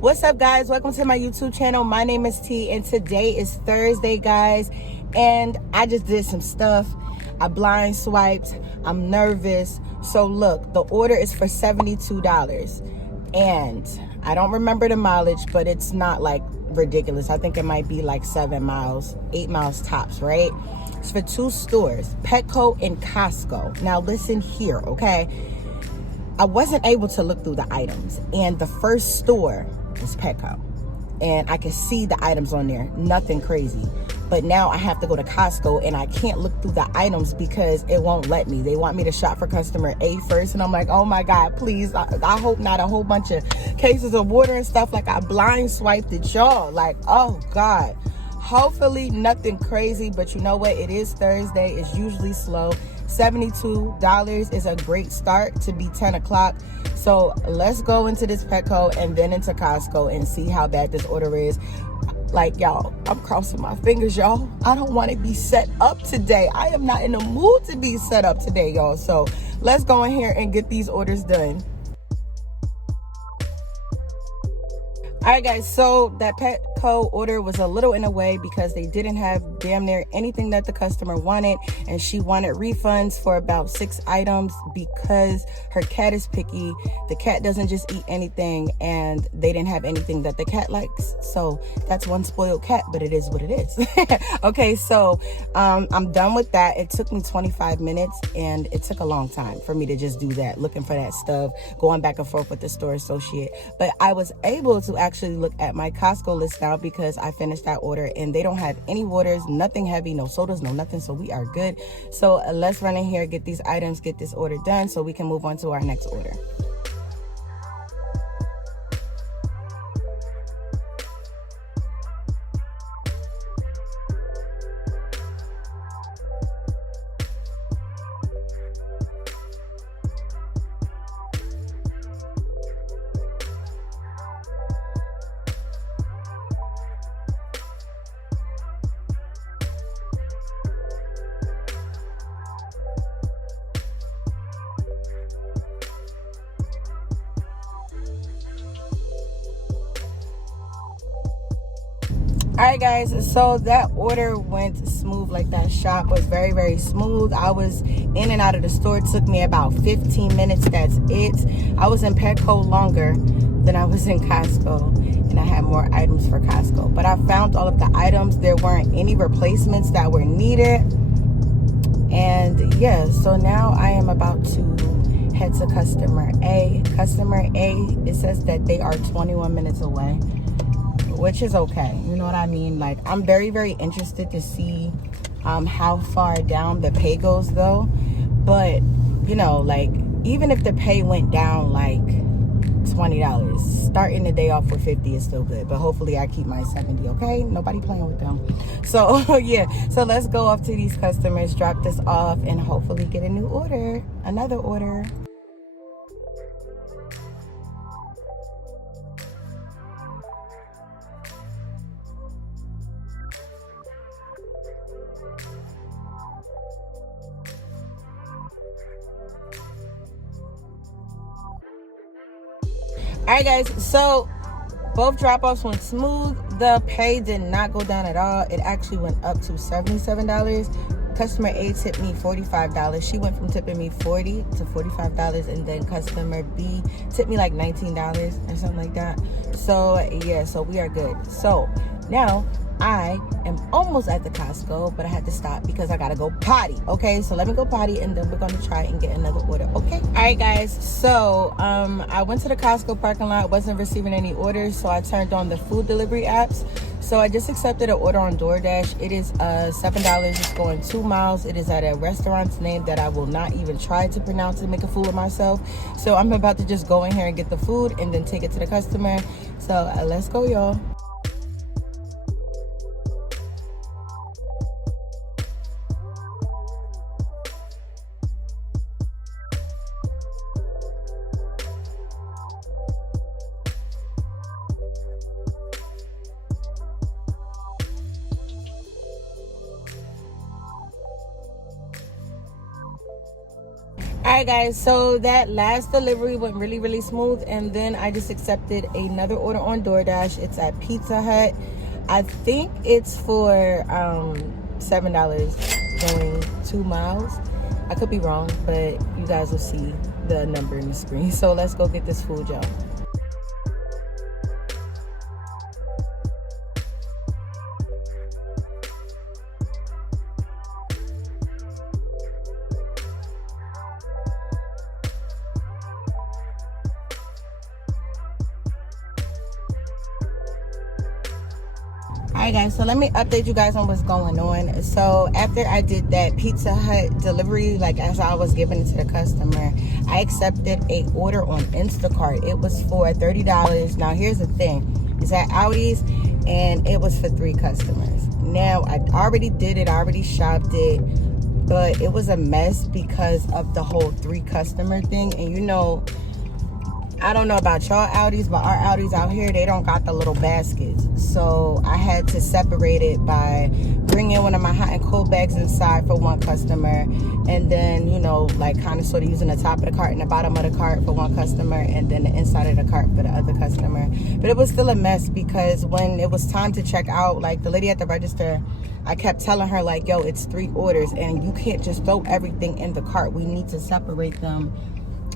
What's up, guys? Welcome to my YouTube channel. My name is T, and today is Thursday, guys, and I just did some stuff. I blind swiped. I'm nervous. So look, the order is for $72, and I don't remember the mileage, but it's not like ridiculous. I think it might be like 7 miles, 8 miles tops, right? It's for 2 stores, Petco and Costco. Now listen here, okay? I wasn't able to look through the items, and the first store was Petco, and I could see the items on there, nothing crazy. But now I have to go to Costco, and I can't look through the items because it won't let me. They want me to shop for customer A first, and I'm like, oh my God, please, I hope not a whole bunch of cases of water and stuff. Like, I blind swiped it, y'all. Like, oh God. Hopefully nothing crazy, but you know what? It is Thursday. It's usually slow. $72 is a great start to be 10 o'clock. So let's go into this Petco and then into Costco and see how bad this order is. Like, y'all, I'm crossing my fingers, y'all. I don't want to be set up today. I am not in the mood to be set up today, y'all. So let's go in here and get these orders done. All right, guys, so that Petco order was a little in a way because they didn't have damn near anything that the customer wanted, and she wanted refunds for about 6 items because her cat is picky. The cat doesn't just eat anything, and they didn't have anything that the cat likes. So that's one spoiled cat, but it is what it is. Okay, so I'm done with that. It took me 25 minutes, and it took a long time for me to just do that, looking for that stuff, going back and forth with the store associate. But I was able to actually look at my Costco list now because I finished that order, and they don't have any waters, nothing heavy, no sodas, no nothing. So we are good. So let's run in here, get these items, get this order done so we can move on to our next order. All right, guys, so that order went smooth. Like, that shop was very, very smooth. I was in and out of the store. It took me about 15 minutes. That's it. I was in Petco longer than I was in Costco, and I had more items for Costco. But I found all of the items. There weren't any replacements that were needed. And yeah, so now I am about to head to customer A. Customer A, it says that they are 21 minutes away, which is okay. You know what I mean? Like, I'm very, very interested to see how far down the pay goes, though. But, you know, like, even if the pay went down like $20, starting the day off with 50 is still good. But hopefully I keep my 70, okay? Nobody playing with them. So yeah, so let's go off to these customers, drop this off, and hopefully get a new order, another order. All right, guys, so both drop-offs went smooth. The pay did not go down at all. It actually went up to $77. Customer A tipped me $45. She went from tipping me $40 to $45, and then customer B tipped me like $19 or something like that. So yeah, so we are good. So now I am almost at the Costco, but I had to stop because I gotta go potty. Okay, so let me go potty, and then we're gonna try and get another order. Okay. All right, guys. So I went to the Costco parking lot, wasn't receiving any orders, so I turned on the food delivery apps. So I just accepted an order on Doordash. It is $7. It's going 2 miles. It is at a restaurant's name that I will not even try to pronounce and make a fool of myself. So I'm about to just go in here and get the food and then take it to the customer. So let's go, y'all. All Alright guys, so that last delivery went really smooth, and then I just accepted another order on Doordash. It's at Pizza Hut. I think it's for $7 going 2 miles. I could be wrong, but you guys will see the number in the screen. So let's go get this food, y'all. Alright guys, so let me update you guys on what's going on. So after I did that Pizza Hut delivery, like as I was giving it to the customer, I accepted a order on Instacart. It was for $30. Now here's the thing, it's at Audi's and it was for 3 customers. Now I already did it, I already shopped it, but it was a mess because of the whole 3 customer thing. And you know, I don't know about y'all Audis, but our Audis out here, they don't got the little baskets. So I had to separate it by bringing one of my hot and cold bags inside for one customer. And then, you know, like kind of sort of using the top of the cart and the bottom of the cart for one customer. And then the inside of the cart for the other customer. But it was still a mess because when it was time to check out, like the lady at the register, I kept telling her like, yo, it's 3 orders and you can't just throw everything in the cart. We need to separate them.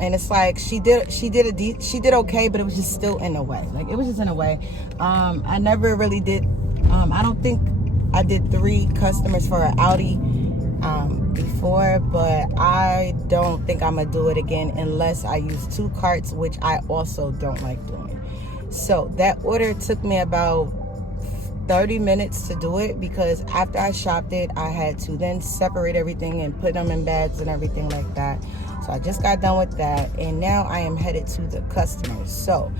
And it's like she did okay, but it was just still in a way. Like it was just in a way. I never really did. I don't think I did 3 customers for an Audi before, but I don't think I'm gonna do it again unless I use 2 carts, which I also don't like doing. So that order took me about 30 minutes to do it because after I shopped it, I had to then separate everything and put them in bags and everything like that. So I just got done with that, and now I am headed to the customers. So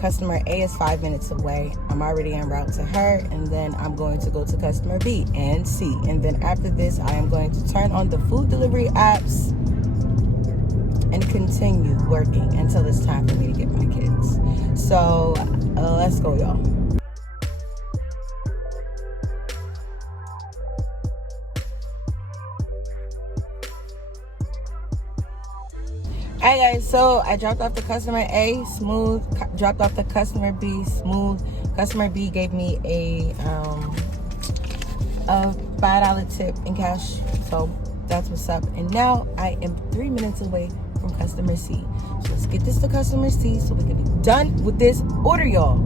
customer A is 5 minutes away. I'm already en route to her, and then I'm going to go to customer B and C. And then after this, I am going to turn on the food delivery apps and continue working until it's time for me to get my kids. So let's go, y'all. Alright guys, so I dropped off the customer A, smooth. Dropped off the customer B, smooth. Customer B gave me a $5 tip in cash, so that's what's up. And now I am 3 minutes away from customer C. So let's get this to customer C so we can be done with this order, y'all.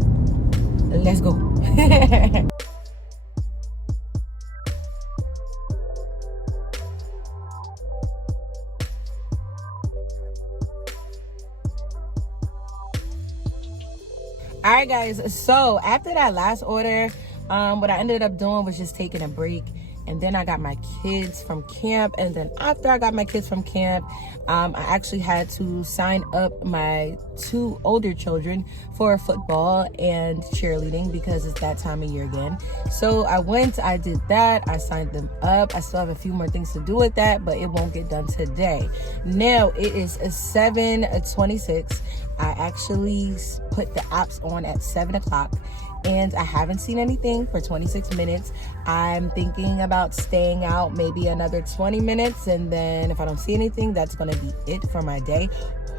Let's go. Alright guys, so after that last order, what I ended up doing was just taking a break, and then I got my kids from camp. And then after I got my kids from camp, I actually had to sign up my 2 older children for football and cheerleading because it's that time of year again. So I went, I did that, I signed them up. I still have a few more things to do with that, but it won't get done today. Now it is 7:26. I actually put the apps on at 7 o'clock. And I haven't seen anything for 26 minutes. I'm thinking about staying out maybe another 20 minutes. And then if I don't see anything, that's going to be it for my day.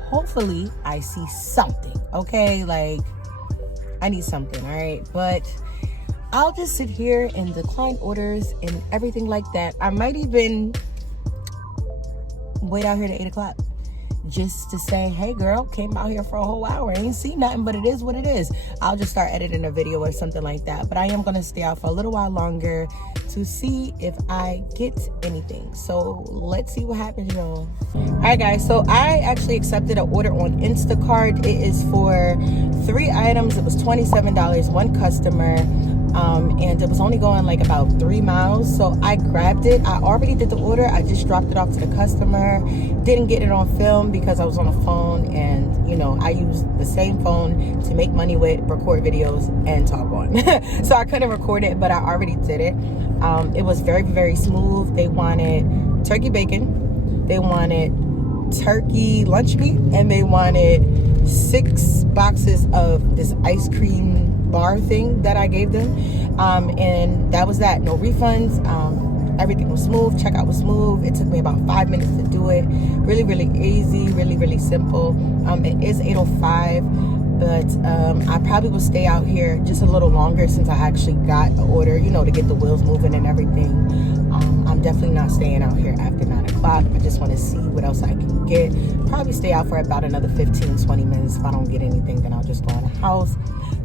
Hopefully I see something. Okay, like I need something. All right. But I'll just sit here and decline orders and everything like that. I might even wait out here to 8 o'clock. Just to say, hey girl, came out here for a whole hour, ain't seen nothing, but it is what it is. I'll just start editing a video or something like that. But I am gonna stay out for a little while longer to see if I get anything. So let's see what happens, y'all. All right guys, so I actually accepted an order on Instacart. It is for 3 items. It was $27, one customer. And it was only going like about 3 miles, so I grabbed it. I already did the order. I just dropped it off to the customer. Didn't get it on film because I was on the phone, and you know I use the same phone to make money with, record videos, and talk on. So I couldn't record it, but I already did it. It was very smooth. They wanted turkey bacon, they wanted turkey lunch meat, and they wanted 6 boxes of this ice cream bar thing that I gave them, and that was that. No refunds. Everything was smooth. Checkout was smooth. It took me about 5 minutes to do it. Really, really easy. Really, really simple. It is 8:05, but I probably will stay out here just a little longer since I actually got the order, you know, to get the wheels moving and everything. I'm definitely not staying out here after 9 o'clock. I just want to see what else I can get. Probably stay out for about another 15-20 minutes. If I don't get anything, then I'll just go in the house.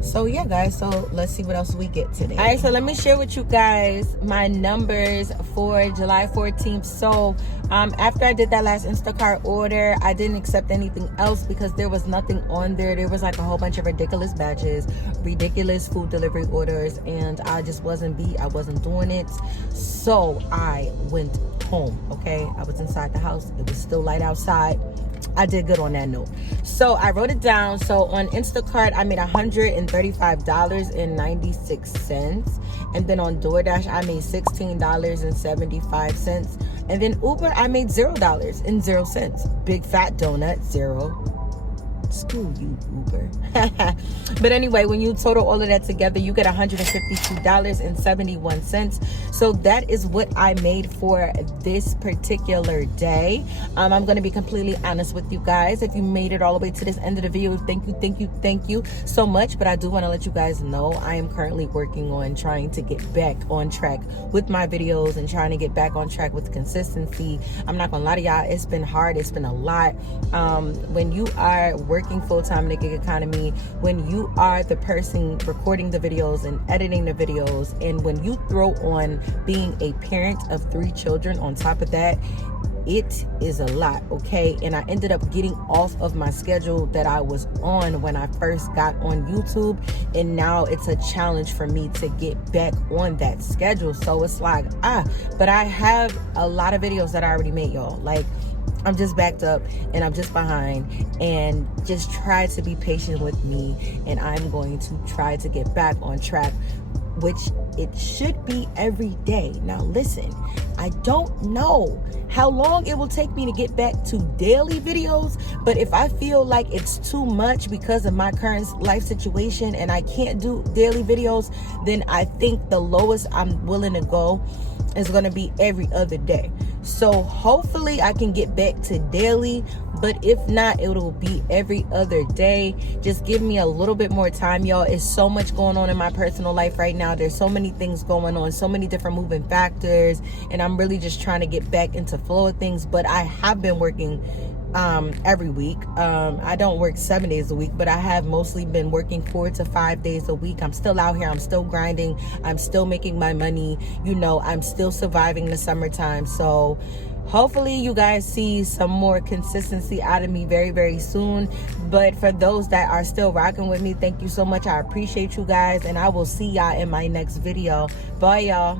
So yeah, guys, so let's see what else we get today. All right, so let me share with you guys my numbers for July 14th. So after I did that last Instacart order, I didn't accept anything else because there was nothing on there. There was like a whole bunch of ridiculous batches, ridiculous food delivery orders, and I just wasn't doing it. So I went home. Okay, I was inside the house. It was still light outside. I did good on that note. So I wrote it down. So on Instacart, I made $135.96. And then on Doordash, I made $16.75. And then Uber, I made $0.00. Big fat donut, zero. Screw you, Uber. But anyway, when you total all of that together, you get $152.71. So that is what I made for this particular day. I'm going to be completely honest with you guys. If you made it all the way to this end of the video, thank you so much. But I do want to let you guys know I am currently working on trying to get back on track with my videos and trying to get back on track with consistency. I'm not going to lie to y'all. It's been hard. It's been a lot. When you are working full-time in the gig economy, when you are the person recording the videos and editing the videos, and when you throw on being a parent of 3 children on top of that, it is a lot, okay? And I ended up getting off of my schedule that I was on when I first got on YouTube, and now it's a challenge for me to get back on that schedule. So it's like, but I have a lot of videos that I already made, y'all. Like, I'm just backed up and I'm just behind, and just try to be patient with me, and I'm going to try to get back on track, which it should be every day. Now listen, I don't know how long it will take me to get back to daily videos, but if I feel like it's too much because of my current life situation and I can't do daily videos, then I think the lowest I'm willing to go is going to be every other day. So hopefully I can get back to daily, but if not, it'll be every other day. Just give me a little bit more time, y'all. It's so much going on in my personal life right now. There's so many things going on, so many different moving factors, and I'm really just trying to get back into flow of things. But I have been working every week. I don't work 7 days a week, but I have mostly been working 4 to 5 days a week. I'm still out here. I'm still grinding. I'm still making my money. You know, I'm still surviving the summertime. So hopefully you guys see some more consistency out of me very, very soon. But for those that are still rocking with me, thank you so much. I appreciate you guys, and I will see y'all in my next video. Bye, y'all.